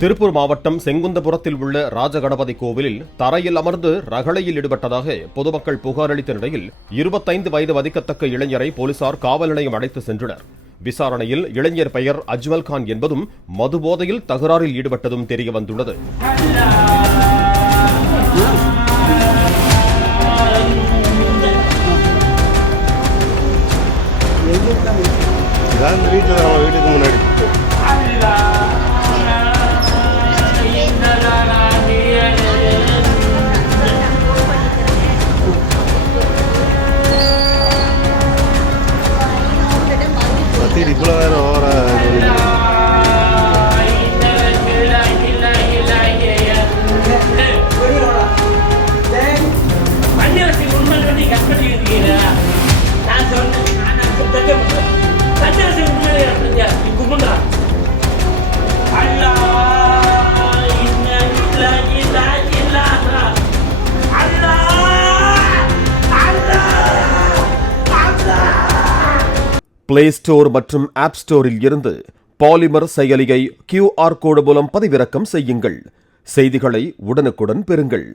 திருப்பூர் மாவட்டம் செங்குந்தபுரத்தில் உள்ள ராஜகணபதி கோவிலில் தரையில் அமர்ந்து ரகளையில் ஈடுபட்டதாக பொதுமக்கள் புகார் அளித்த நிலையில் 25 வயது மதிக்கத்தக்க இளைஞரை போலீசார் காவல் நிலையம் அழைத்து சென்றனர். விசாரணையில் இளைஞர் பெயர் அஜ்மல் கான் என்பதும் மது போதையில் தகராறில் ஈடுபட்டதும் தெரியவந்துள்ளது. வீட்டுக்கு முன்னாடி இவ்வளோ வேறு ஓவரா பிளே ஸ்டோர் மற்றும் ஆப் ஸ்டோரில் இருந்து பாலிமர் செயலியை QR கோடு மூலம் பதிவிறக்கம் செய்யுங்கள். செய்திகளை உடனுக்குடன் பெறுங்கள்.